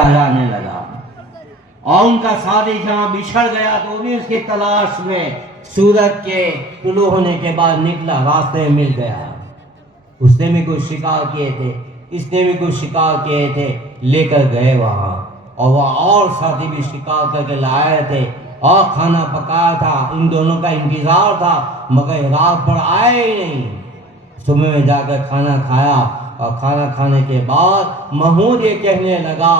چلا جانے لگا، اور ان کا ساتھی جہاں بچھڑ گیا تو وہ بھی اس کی تلاش میں سورج کے طلوع ہونے کے بعد نکلا، راستے میں مل گیا۔ اس نے بھی کچھ شکار کیے تھے، اس نے بھی کچھ شکار کیے تھے، لے کر گئے وہاں، اور وہ اور ساتھی بھی شکار کر کے لائے تھے اور کھانا پکایا تھا، ان دونوں کا انتظار تھا، مگر رات بھر آئے ہی نہیں۔ صبح میں جا کر کھانا کھایا، اور کھانا کھانے کے بعد محمود یہ کہنے لگا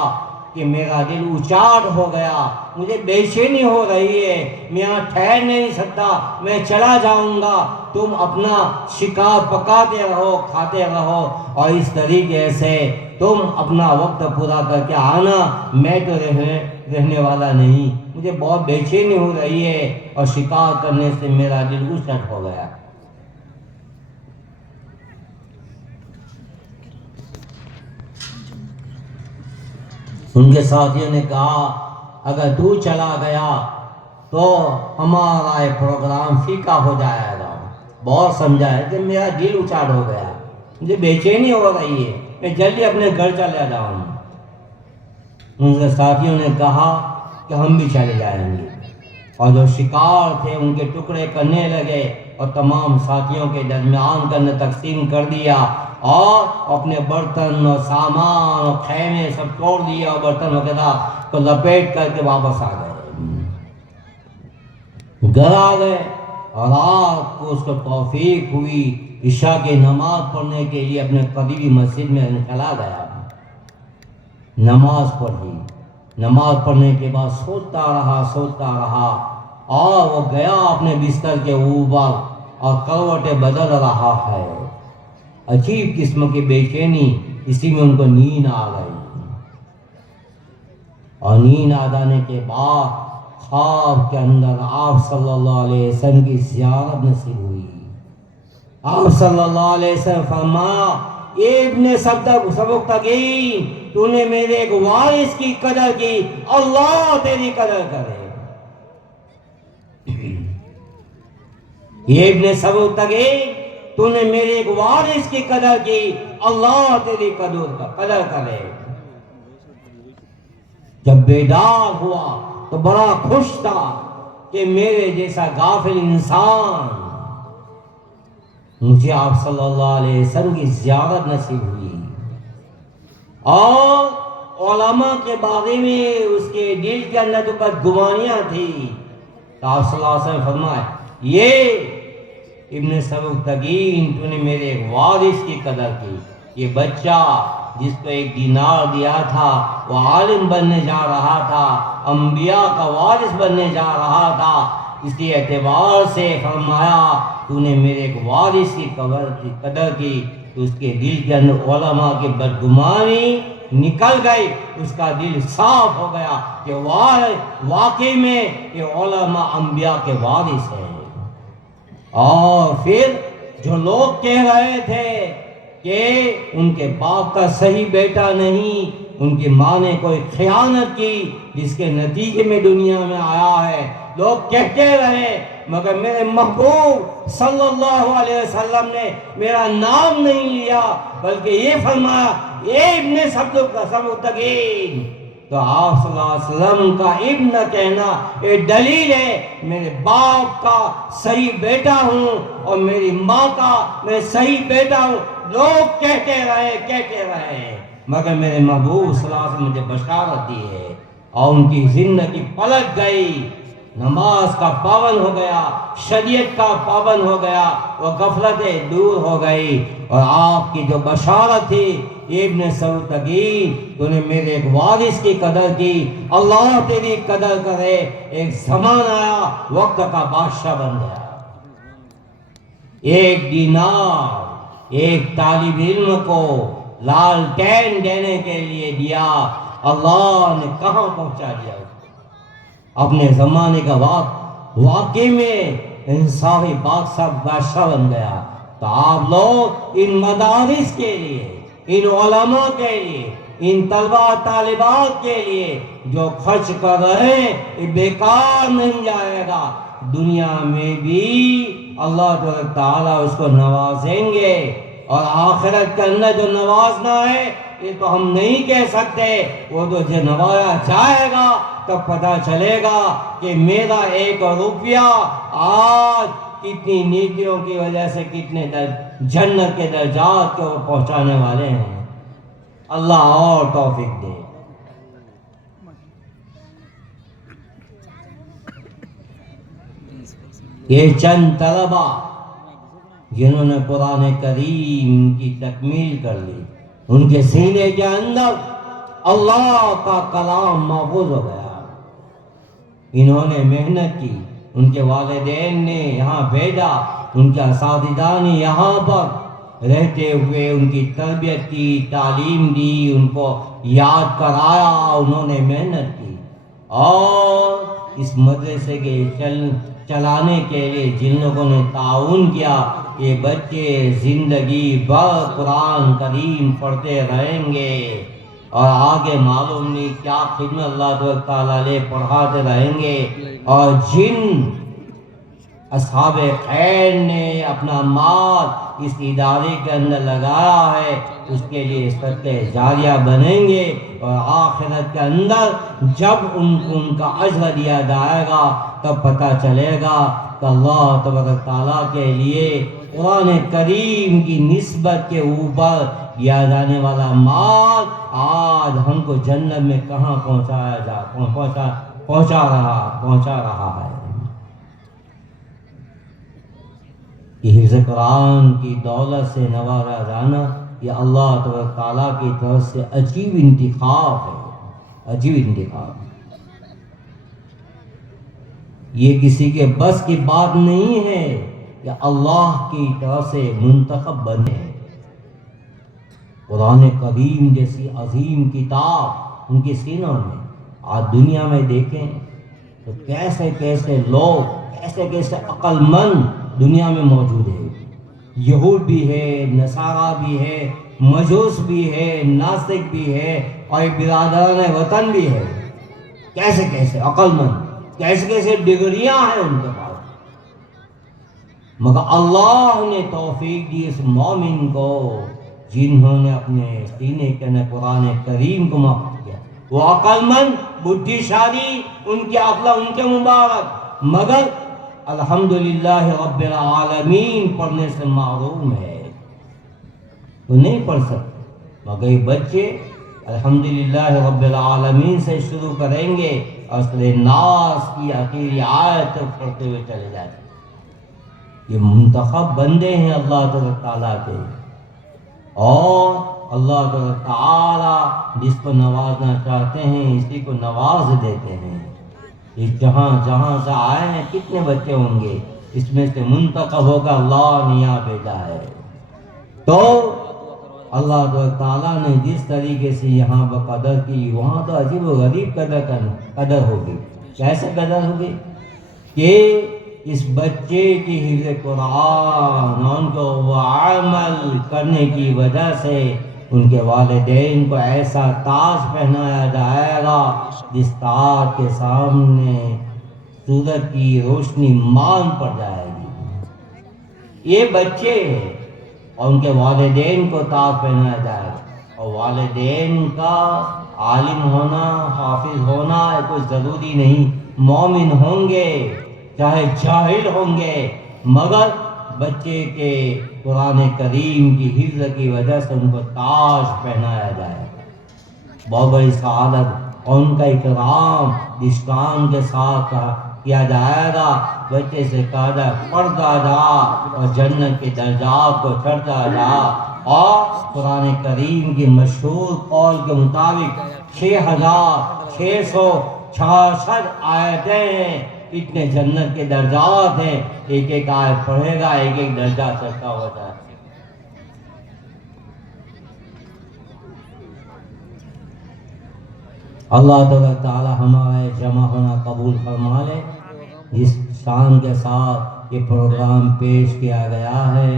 کہ میرا دل اچاٹ ہو گیا، مجھے بے چینی ہو رہی ہے، میں یہاں ٹھہر نہیں سکتا، میں چلا جاؤں گا، تم اپنا شکار پکاتے رہو، کھاتے رہو، اور اس طریقے سے تم اپنا وقت پورا کر کے آنا، میں تو رہنے والا نہیں، مجھے بہت بے چینی ہو رہی ہے، اور شکار کرنے سے میرا دل اچٹ ہو گیا۔ ان کے ساتھیوں نے کہا اگر تو چلا گیا تو ہمارا یہ پروگرام فیکا ہو جائے گا۔ بہت سمجھایا کہ میرا دل اچاٹ ہو گیا، مجھے بے چینی ہو رہی ہے، میں جلدی اپنے گھر چلا جاؤں۔ ان کے ساتھیوں نے کہا کہ ہم بھی چلے جائیں گے، اور جو شکار تھے ان کے ٹکڑے کرنے لگے اور تمام ساتھیوں کے درمیان کرنے تقسیم کر دیا، اور اپنے برتن اور سامان اور خیمے سب توڑ دیے اور برتن وغیرہ کو لپیٹ کر کے واپس آ گئے، گھر آ گئے، اور رات کو اس کو توفیق ہوئی عشاء کی نماز پڑھنے کے لیے اپنے قریبی مسجد میں چلا گیا، نماز پڑھی، نماز پڑھنے کے بعد سوچتا رہا، اور وہ گیا اپنے بستر کے اوپر اور کروٹیں بدل رہا ہے، عجیب قسم کی بے چینی، اسی میں ان کو نیند آ گئی، اور نیند آ جانے کے بعد خواب کے اندر آپ صلی اللہ علیہ وسلم کی زیارت نصیب ہوئی۔ آپ صلی اللہ علیہ وسلم فرمایا ابن سبکتگین، تو نے میرے ایک وارث کی قدر کی، اللہ تیری قدر کرے۔ یہ ابن سبکتگین، تو نے میرے ایک وارث کی قدر کی، اللہ تیری قدر کرے۔ جب بیدار ہوا تو بڑا خوش تھا کہ میرے جیسا غافل انسان، مجھے آپ صلی اللہ علیہ وسلم کی زیارت نصیب ہوئی، اور علماء کے بارے میں اس کے دل کے اندر جو بدگمانیاں تھی، تو آپ صلی اللہ علیہ وسلم فرمائے یہ ابن سبکتگین، تو نے میرے ایک وارث کی قدر کی، یہ بچہ جس کو 1 دینار دیا تھا وہ عالم بننے جا رہا تھا، انبیاء کا وارث بننے جا رہا تھا، اس لیے اعتبار سے فرمایا تو نے میرے ایک وارث کی قدر کی، تو اس کے دل کے اندر علماء کی بدگمانی نکل گئی، اس کا دل صاف ہو گیا کہ واقعی میں یہ علماء انبیاء کے وارث ہیں۔ اور پھر جو لوگ کہہ رہے تھے کہ ان کے باپ کا صحیح بیٹا نہیں، ان کی ماں نے کوئی خیانت کی جس کے نتیجے میں دنیا میں آیا ہے، لوگ کہتے رہے، مگر میرے محبوب صلی اللہ علیہ وسلم نے میرا نام نہیں لیا، بلکہ یہ فرمایا اے ابن سبکتگین، تو آپ صلی اللہ علیہ وسلم کا ابن کہنا یہ دلیل ہے میرے باپ کا صحیح بیٹا ہوں اور میری ماں کا میں صحیح بیٹا ہوں۔ لوگ کہتے رہے مگر میرے محبوب صلی اللہ علیہ وسلم مجھے بشارت دی ہے، اور ان کی زندگی پلٹ گئی، نماز کا پابند ہو گیا، شریعت کا پابند ہو گیا، وہ غفلتیں دور ہو گئی، اور آپ کی جو بشارت تھی ابن سبکتگین، تو نے میرے ایک وارث کی قدر کی، اللہ تیری قدر کرے۔ ایک زمان آیا وقت کا بادشاہ بن گیا، 1 دینار ایک طالب علم کو لالٹین دینے کے لیے دیا، اللہ نے کہاں پہنچا دیا اپنے زمانے کا واقعی میں انصافی بادشاہ بن گیا۔ تو آپ لوگ ان مدارس کے لیے، ان علماء کے لیے، ان طلبہ طالبات کے لیے جو خرچ کر رہے ہیں یہ بیکار نہیں جائے گا، دنیا میں بھی اللہ تعالیٰ اس کو نوازیں گے، اور آخرت کے اندر جو نوازنا ہے یہ تو ہم نہیں کہہ سکتے، وہ تو جو نوازا جائے گا تب پتہ چلے گا کہ میرا ایک روپیہ آج کتنی نیکیوں کی وجہ سے کتنے جنت کے درجات کو پہنچانے والے ہیں۔ اللہ اور توفیق دے۔ یہ چند طلبہ جنہوں نے قرآن کریم کی تکمیل کر لی، ان کے سینے کے اندر اللہ کا کلام محفوظ ہو گیا۔ انہوں نے محنت کی، ان کے والدین نے یہاں بھیجا، ان کے اساتذہ نے یہاں پر رہتے ہوئے ان کی تربیت کی، تعلیم دی، ان کو یاد کرایا، انہوں نے محنت کی، اور اس مدرسے کے چلانے کے لیے جن لوگوں نے تعاون کیا، یہ بچے زندگی بھر قرآن کریم پڑھتے رہیں گے، اور آگے معلوم نہیں کیا خدمت اللہ تعالیٰ علیہ پڑھاتے رہیں گے۔ اور جن اصحاب خیر نے اپنا مال اس ادارے کے اندر لگایا ہے، اس کے لیے صدقہ جاریہ بنیں گے، اور آخرت کے اندر جب ان کا اجر دیا جائے گا تب پتہ چلے گا کہ اللہ تبارک تعالیٰ کے لیے قرآن کریم کی نسبت کے اوپر دیا جانے والا مال آج ہم کو جنت میں کہاں پہنچا رہا ہے۔ یہ حفظ قرآن کی دولت سے نوازا جانا یہ اللہ تبارک تعالیٰ کی طرف سے عجیب انتخاب ہے، عجیب انتخاب۔ یہ کسی کے بس کی بات نہیں ہے، یہ اللہ کی طرف سے منتخب بنے ہیں۔ قرآن کریم جیسی عظیم کتاب ان کے سینوں میں، آج دنیا میں دیکھیں تو کیسے کیسے لوگ، کیسے کیسے عقل مند دنیا میں موجود ہے۔ یہود بھی ہے، نصارہ بھی ہے، مجوس بھی ہے، ناستک بھی ہے، اور برادران وطن بھی ہے۔ کیسے کیسے عقل مند، کیسے کیسے ڈگریاں ہیں ان کے پاس، مگر اللہ نے توفیق دی اس مومن کو جنہوں نے اپنے سینے کے اندر قرآن کریم کو محفوظ کیا۔ وہ عقل مند، بدھی شالی، ان کی عقل ان کے مبارک، مگر الحمدللہ رب العالمین پڑھنے سے محروم ہے، وہ نہیں پڑھ سکتے۔ مگر یہ بچے الحمدللہ رب العالمین سے شروع کریں گے اور سورہ ناس کی آخری آیت تک پڑھتے ہوئے چلے جائیں گے۔ یہ منتخب بندے ہیں اللہ تعالیٰ کے، اور اللہ تعالیٰ جس کو نوازنا چاہتے ہیں اسی کو نواز دیتے ہیں۔ یہ جہاں جہاں سے آئے ہیں کتنے بچے ہوں گے، اس میں سے منتخب ہو کر اللہ نے یہاں بھیجا ہے۔ تو اللہ تعالیٰ نے جس طریقے سے یہاں پر قدر کی، وہاں تو عجیب و غریب قدر ہوگی۔ کیسے قدر ہوگی کہ اس بچے کی حفظ قرآن ان کو وہ عمل کرنے کی وجہ سے ان کے والدین کو ایسا تاج پہنایا جائے گا جس تاج کے سامنے سورج کی روشنی مان پڑ جائے گی۔ یہ بچے اور ان کے والدین کو تاج پہنایا جائے گا، اور والدین کا عالم ہونا، حافظ ہونا کوئی ضروری نہیں، مومن ہوں گے چاہے جاہل ہوں گے، مگر بچے کے قرآن کریم کی حفظ کی وجہ سے ان کو تاج پہنایا جائے گا۔ بہت بڑی سعادت اور ان کا اکرام اسلام کے ساتھ کیا جائے گا۔ بچے سے کہا جائے پڑھتا جا اور جنت کے درجات کو چڑھتا جا، اور قرآن کریم کی مشہور قول کے مطابق 6666 آیتیں ہیں، اتنے جنت کے درجات ہیں، ایک ایک آیت پڑھے گا ایک ایک درجہ چڑھتا ہوتا ہے۔ اللہ تعالی ہمارا جمع ہونا قبول فرما لے۔ جس شان کے ساتھ یہ پروگرام پیش کیا گیا ہے،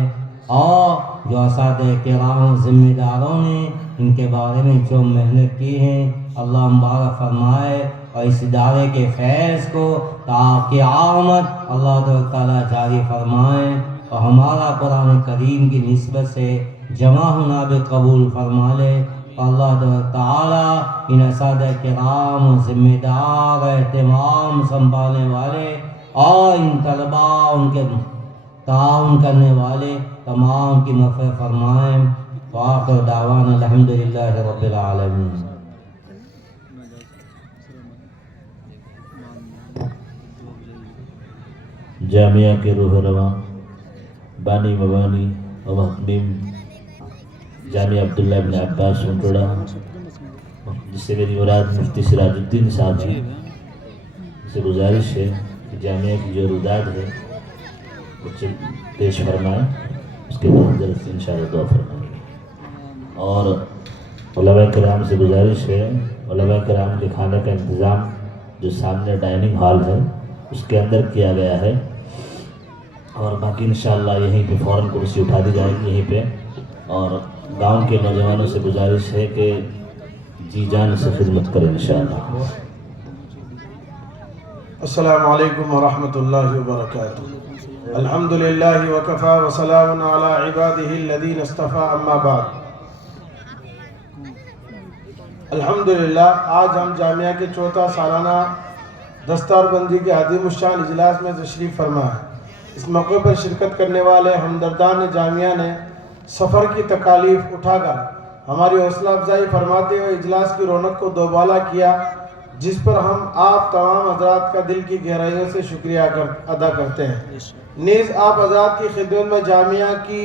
اور جو اساتذہ کرام ذمہ داروں نے ان کے بارے میں جو محنت کی ہے، اللہ مبارک فرمائے، اور اس ادارے کے فیض کو تا قیامت اللہ تعالیٰ جاری فرمائے، اور ہمارا قرآن کریم کی نسبت سے جمع ہونا بھی قبول فرما لے۔ اللہ تعالیٰ ان اساتذہ کرام، ذمہ دار، اہتمام سنبھالنے والے اور ان طلباء، ان کے تعاون کرنے والے تمام کی مغفرت فرمائیں۔ وآخر دعوانا الحمدللہ رب العالمین۔ جامعہ کے روح رواں بانی مبانی و محتمیم جامعہ عبداللہ ابن عباس منٹوڑا، جس سے میری مراد مفتی سراج الدین صاحب ہیں، سے گزارش ہے کہ جامعہ کی جو روداد ہے وہ پیش فرمائیں، اس کے بعد حضرت سے انشاءاللہ دعا فرمائیں۔ اور علماء کرام سے گزارش ہے، علماء کرام کے کھانے کا انتظام جو سامنے ڈائننگ ہال ہے اس کے اندر کیا گیا ہے، اور باقی انشاءاللہ یہیں پہ فوراً کرسی اٹھا دی جائے گی یہیں پہ۔ اور گاؤں کے نوجوانوں سے گزارش ہے کہ جی جان سے خدمت کریں انشاءاللہ۔ السلام علیکم ورحمۃ اللہ وبرکاتہ۔ الحمدللہ وکفا وسلام علی عبادہ الذین اصطفیٰ، اما بعد۔ الحمدللہ آج ہم جامعہ کے چوتھا سالانہ دستار بندی کے عظیم الشان اجلاس میں تشریف فرما ہے۔ اس موقع پر شرکت کرنے والے ہمدردان جامعہ نے سفر کی تکالیف اٹھا کر ہماری حوصلہ افزائی فرماتے ہوئے اجلاس کی رونق کو دوبالا کیا، جس پر ہم آپ تمام حضرات کا دل کی گہرائیوں سے شکریہ ادا کرتے ہیں۔ نیز آپ حضرات کی خدمت میں جامعہ کی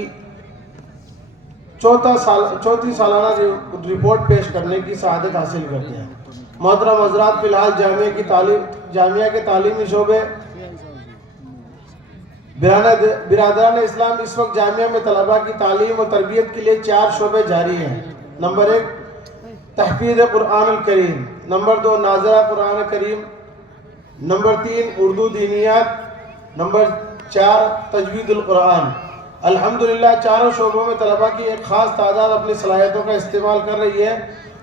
چوتھی سالانہ رپورٹ پیش کرنے کی سعادت حاصل کرتے ہیں۔ محترم حضرات، فی الحال جامعہ کے تعلیمی شعبے برادران اسلام اس وقت جامعہ میں طلباء کی تعلیم و تربیت کے لیے 4 شعبے جاری ہیں۔ نمبر 1 تحفیظ قرآن الکریم، نمبر 2 ناظرہ قرآن کریم، نمبر 3 اردو دینیات، نمبر 4 تجوید القرآن۔ الحمدللہ چاروں شعبوں میں طلباء کی ایک خاص تعداد اپنی صلاحیتوں کا استعمال کر رہی ہے،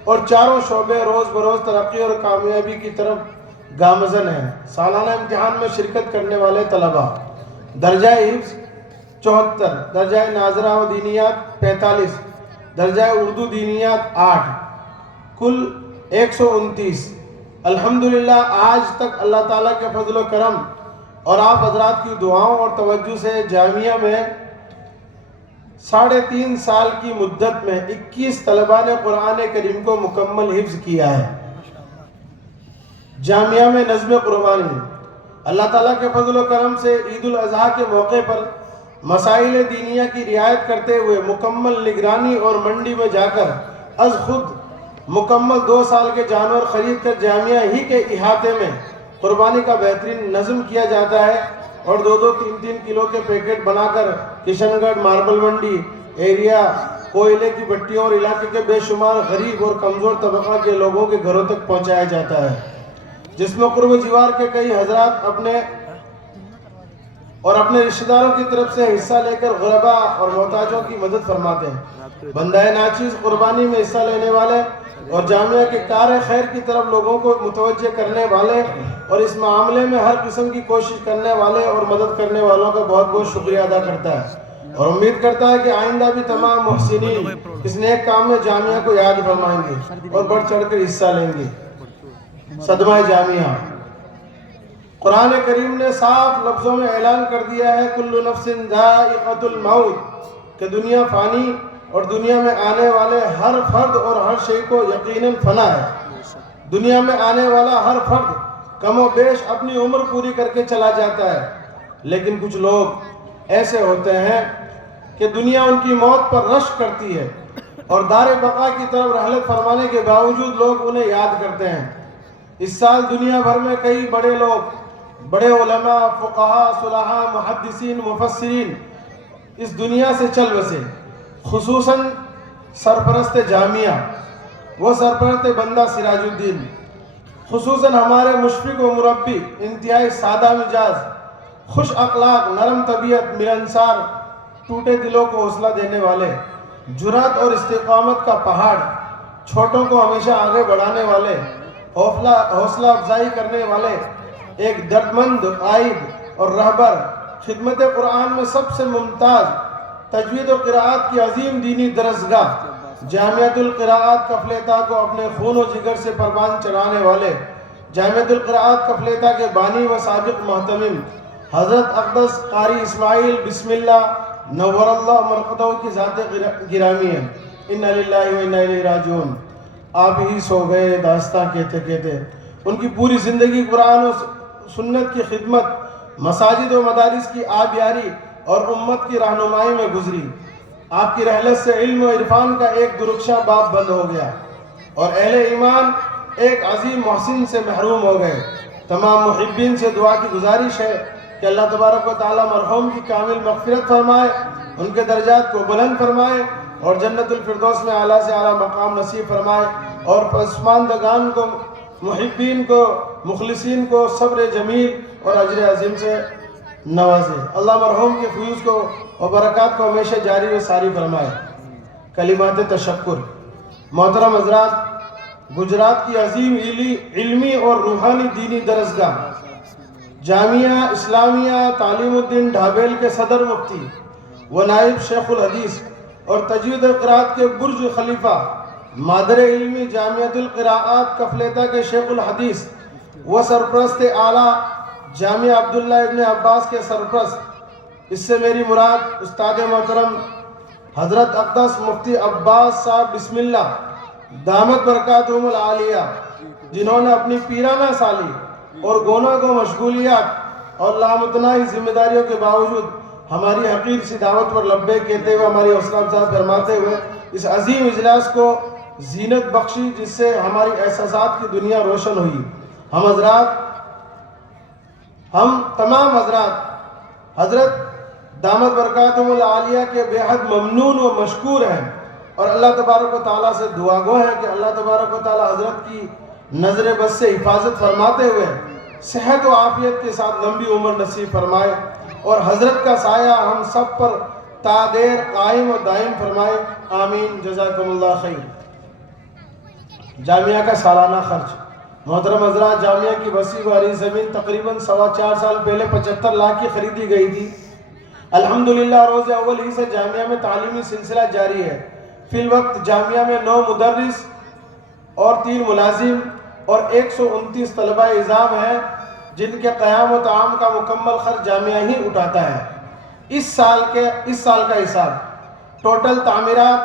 اور چاروں شعبے روز بروز ترقی اور کامیابی کی طرف گامزن ہیں۔ سالانہ امتحان میں شرکت کرنے والے طلباء: درجہ حفظ 74، درجہ ناظرہ و دینیات 45، درجہ اردو دینیات 8، کل 129۔ الحمدللہ آج تک اللہ تعالیٰ کے فضل و کرم اور آپ حضرات کی دعاؤں اور توجہ سے جامعہ میں 3.5 سال کی مدت میں 21 طلباء نے قرآن کریم کو مکمل حفظ کیا ہے۔ جامعہ میں نظم قربانی: اللہ تعالیٰ کے فضل و کرم سے عید الاضحیٰ کے موقع پر مسائل دینیہ کی رعایت کرتے ہوئے مکمل نگرانی اور منڈی میں جا کر از خود مکمل 2 سال کے جانور خرید کر جامعہ ہی کے احاطے میں قربانی کا بہترین نظم کیا جاتا ہے، اور 2-2 3-3 کلو کے پیکٹ بنا کر کشن گڑھ ماربل منڈی ایریا، کوئلے کی بھٹیوں اور علاقے کے بے شمار غریب اور کمزور طبقہ کے لوگوں کے گھروں تک پہنچایا جاتا ہے، جس میں قرب جوار کے کئی حضرات اپنے رشتہ داروں کی طرف سے حصہ لے کر غرباء اور محتاجوں کی مدد فرماتے ہیں۔ بندہ ناچیز قربانی میں حصہ لینے والے اور جامعہ کے کار خیر کی طرف لوگوں کو متوجہ کرنے والے اور اس معاملے میں ہر قسم کی کوشش کرنے والے اور مدد کرنے والوں کا بہت بہت شکریہ ادا کرتا ہے، اور امید کرتا ہے کہ آئندہ بھی تمام محسنین اس نیک کام میں جامعہ کو یاد فرمائیں گے اور بڑھ چڑھ کر حصہ لیں گے۔ صدمہ جامعہ: قرآن کریم نے صاف لفظوں میں اعلان کر دیا ہے کل نفس ذائقۃ الموت، کہ دنیا فانی اور دنیا میں آنے والے ہر فرد اور ہر شے کو یقیناً فنا ہے۔ دنیا میں آنے والا ہر فرد کم و بیش اپنی عمر پوری کر کے چلا جاتا ہے، لیکن کچھ لوگ ایسے ہوتے ہیں کہ دنیا ان کی موت پر رشک کرتی ہے، اور دار بقا کی طرف رحلت فرمانے کے باوجود لوگ انہیں یاد کرتے ہیں۔ اس سال دنیا بھر میں کئی بڑے لوگ، بڑے علماء، فقہاء، صلحاء، محدثین، مفسرین اس دنیا سے چل بسے، خصوصاً سرپرست جامعہ، وہ سرپرست بندہ سراج الدین، خصوصاً ہمارے مشفق و مربی، انتہائی سادہ مزاج، خوش اخلاق، نرم طبیعت، ملنسار، ٹوٹے دلوں کو حوصلہ دینے والے، جرأت اور استقامت کا پہاڑ، چھوٹوں کو ہمیشہ آگے بڑھانے والے، حوصلہ افزائی کرنے والے، ایک دردمند قائد اور رہبر، خدمت قرآن میں سب سے ممتاز تجوید و قراءت کی عظیم دینی درسگاہ جامعۃ القراءات کفلیتا کو اپنے خون و جگر سے پروان چڑھانے والے جامعۃ القراءات کفلیتا کے بانی و سابق محتمم حضرت اقدس قاری اسماعیل بسم اللہ نور اللہ مرقدہ کی ذات گرامی ہے. انا للہ و انا الیہ راجعون. آپ ہی سو گئے داستاں کہتے کہتے. ان کی پوری زندگی قرآن و سنت کی خدمت، مساجد و مدارس کی آبیاری اور امت کی رہنمائی میں گزری. آپ کی رحلت سے علم و عرفان کا ایک درخشاں باب بند ہو گیا اور اہل ایمان ایک عظیم محسن سے محروم ہو گئے. تمام محبین سے دعا کی گزارش ہے کہ اللہ تبارک و تعالی مرحوم کی کامل مغفرت فرمائے، ان کے درجات کو بلند فرمائے اور جنت الفردوس میں اعلیٰ سے اعلیٰ مقام نصیب فرمائے اور پسماندگان کو، محبین کو، مخلصین کو صبر جمیل اور اجر عظیم سے نوازے. اللہ مرحوم کے فیوز کو اور برکات کو ہمیشہ جاری و ساری فرمائے. کلمات تشکر. محترم حضرات، گجرات کی عظیم علمی اور روحانی دینی درسگاہ جامعہ اسلامیہ تعلیم الدین ڈھابیل کے صدر مفتی و نائب شیخ الحدیث اور تجوید قراءت کے برج خلیفہ مادر علمی جامعۃ القراءات کفلیتا کے شیخ الحدیث و سرپرست اعلیٰ جامعہ عبداللہ ابن عباس کے سرپرست، اس سے میری مراد استاد محترم حضرت اقدس مفتی عباس صاحب بسم اللہ دامت برکاتہم العالیہ، جنہوں نے اپنی پیرانہ سالی اور گونا گو مشغولیات اور لامتناہی ذمہ داریوں کے باوجود ہماری حقیر سی دعوت پر لبیک کہتے ہوئے، ہماری حوصلہ افزائی فرماتے ہوئے اس عظیم اجلاس کو زینت بخشی، جس سے ہماری احساسات کی دنیا روشن ہوئی. ہم تمام حضرات حضرت دامت برکاتہم العالیہ کے بے حد ممنون و مشکور ہیں اور اللہ تبارک و تعالیٰ سے دعا گو ہیں کہ اللہ تبارک و تعالیٰ حضرت کی نظر بس سے حفاظت فرماتے ہوئے صحت و عافیت کے ساتھ لمبی عمر نصیب فرمائے اور حضرت کا سایہ ہم سب پر تا دیر قائم و دائم فرمائے. آمین. جزاکم اللہ خیر. جامعہ کا سالانہ خرچ. محترم حضرات، جامعہ کی وسیع واری زمین تقریباً 4.25 سال پہلے 75 لاکھ کی خریدی گئی تھی. الحمدللہ روز اول ہی سے جامعہ میں تعلیمی سلسلہ جاری ہے. فی الوقت جامعہ میں 9 مدرس اور 3 ملازم اور 129 طلبہ اعزام ہیں، جن کے قیام و تعام کا مکمل خرچ جامعہ ہی اٹھاتا ہے. اس سال کا حساب ٹوٹل تعمیرات،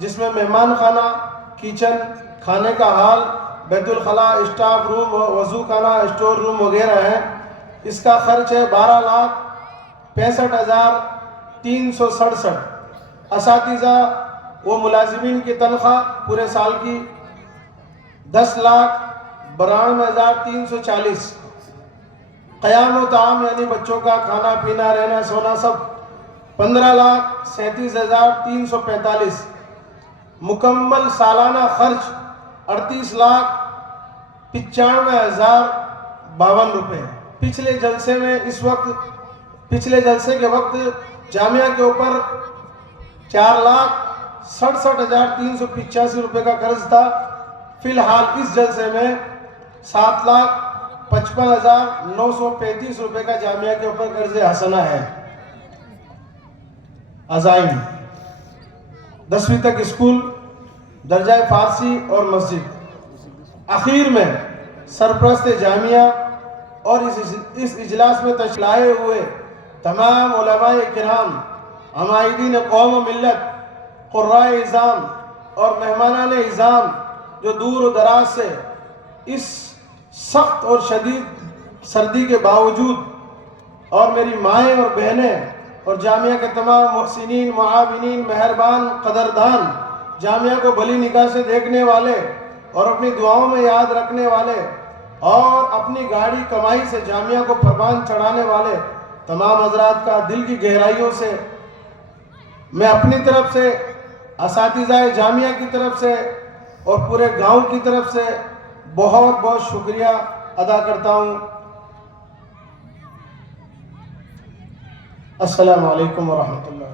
جس میں مہمان خانہ، کچن، کھانے کا ہال، بیت الخلاء، اسٹاف روم، وضو خانہ، اسٹور روم وغیرہ ہیں. اس کا خرچ ہے 12,65,367. اساتذہ و ملازمین کی تنخواہ پورے سال کی 10,92,340. قیام و تعام یعنی بچوں کا کھانا پینا رہنا سونا سب 15,37,345. مکمل سالانہ خرچ 38,95,052 روپے. پچھلے جلسے کے وقت جامعہ کے اوپر 4,67,385 روپے کا قرض تھا. فی الحال اس جلسے میں 7,55,935 روپے کا جامعہ کے اوپر قرض حسنہ ہے. عزائم: 10ویں تک اسکول، درجہ فارسی اور مسجد. اخیر میں سرپرست جامعہ اور اس اجلاس میں تشریف لائے ہوئے تمام علماء کرام، عمائدین قوم و ملت، قرائے اعظام اور مہمانان اعظام جو دور و دراز سے اس سخت اور شدید سردی کے باوجود، اور میری مائیں اور بہنیں اور جامعہ کے تمام محسنین، معاونین، مہربان، قدردان، جامعہ کو بھلی نگاہ سے دیکھنے والے اور اپنی دعاؤں میں یاد رکھنے والے اور اپنی گاڑی کمائی سے جامعہ کو پروان چڑھانے والے تمام حضرات کا دل کی گہرائیوں سے میں اپنی طرف سے، اساتذہ جامعہ کی طرف سے اور پورے گاؤں کی طرف سے بہت بہت شکریہ ادا کرتا ہوں. السلام علیکم ورحمۃ اللہ.